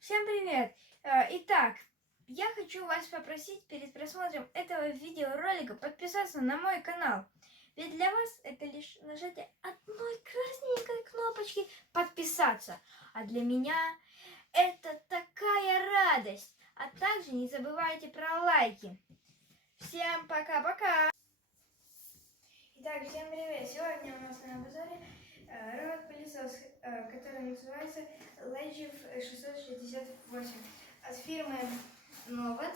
Всем привет! Итак, я хочу вас попросить перед просмотром этого видеоролика подписаться на мой канал. Ведь для вас это лишь нажатие одной красненькой кнопочки подписаться. А для меня это такая радость. А также не забывайте про лайки. Всем пока-пока! Итак, всем привет! Сегодня у нас на обзоре робот-пылесос, который называется Legiv 668 от фирмы Novat.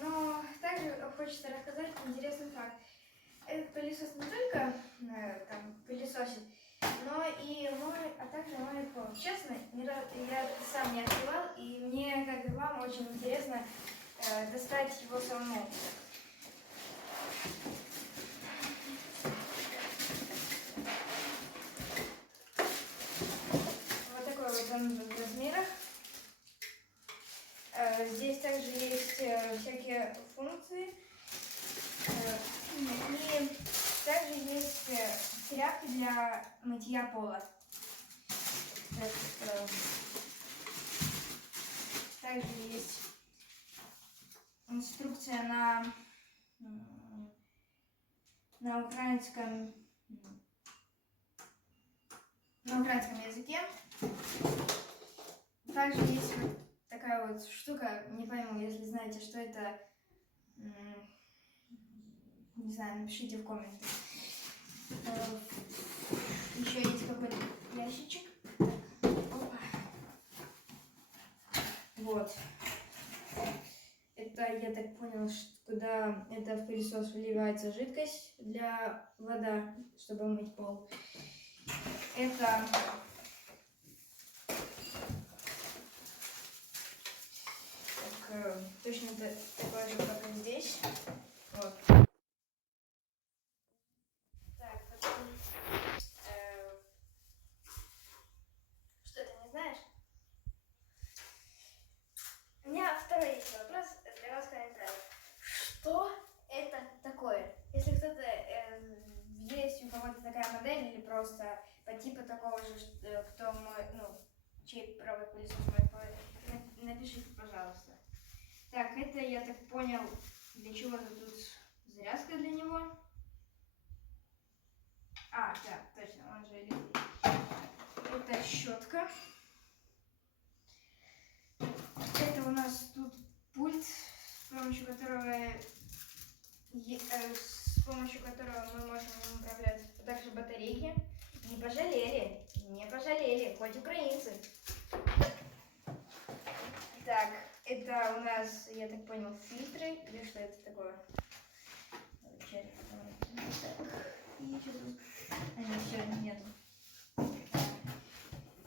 Но также хочется рассказать интересный факт. Этот пылесос не только пылесосит, но и моет, а также моет пол. Честно, я сам не открывал, и мне, как и вам, очень интересно достать его самому. В размерах. Здесь также есть всякие функции. И также есть тряпки для мытья пола. Также есть инструкция на украинском языке. Также есть вот такая вот штука, не пойму, если знаете, что это, не знаю, напишите в комментах. Еще есть какой-то ящичек. Опа. Вот. Это, я так понял, куда это в пылесос вливается жидкость для вода, чтобы мыть пол. Это точно такое же, как и здесь. Вот. Так, потом... что ты не знаешь? У меня второй есть вопрос для вас в комментариях. Что это такое? Если кто-то есть у кого-то такая модель или просто по типу такого же, кто чей робот-пылесос моет, напишите, пожалуйста. Так, это, я так понял, для чего-то тут зарядка для него. А, да, точно, он же электрик. Это щетка. Это у нас тут пульт, с помощью которого мы можем управлять. А также батарейки. Не пожалели, хоть украинцы. Так, это у нас, я так понял, фильтры. Или что это такое? И что тут? Нет, все, нету.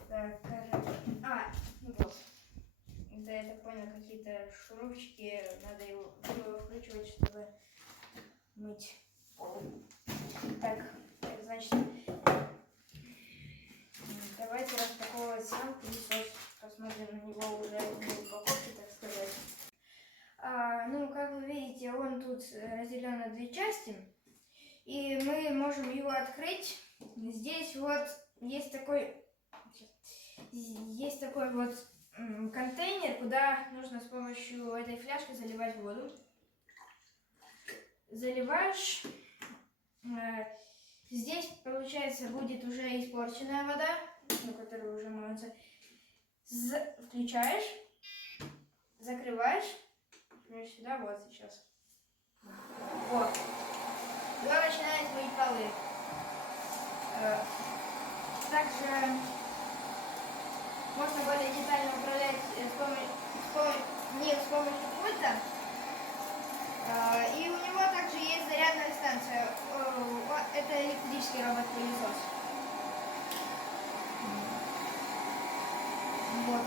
Так, вот. Это, я так понял, какие-то шурупчики. Надо его вкручивать, чтобы мыть пол. Так, значит, давайте распаковывать сам пылесос. Посмотрим на него уже в упаковке, так сказать. Как вы видите, он тут разделен на две части. И мы можем его открыть. Здесь вот есть такой вот контейнер, куда нужно с помощью этой фляжки заливать воду. Заливаешь. Здесь, получается, будет уже испорченная вода, которая уже моется. Включаешь, закрываешь. Например, сюда, вот сейчас. Вот. И он начинает мыть полы. Также можно более детально управлять с помощью пульта. И у него также есть зарядная станция. Это электрический робот-пылесос. Вот он.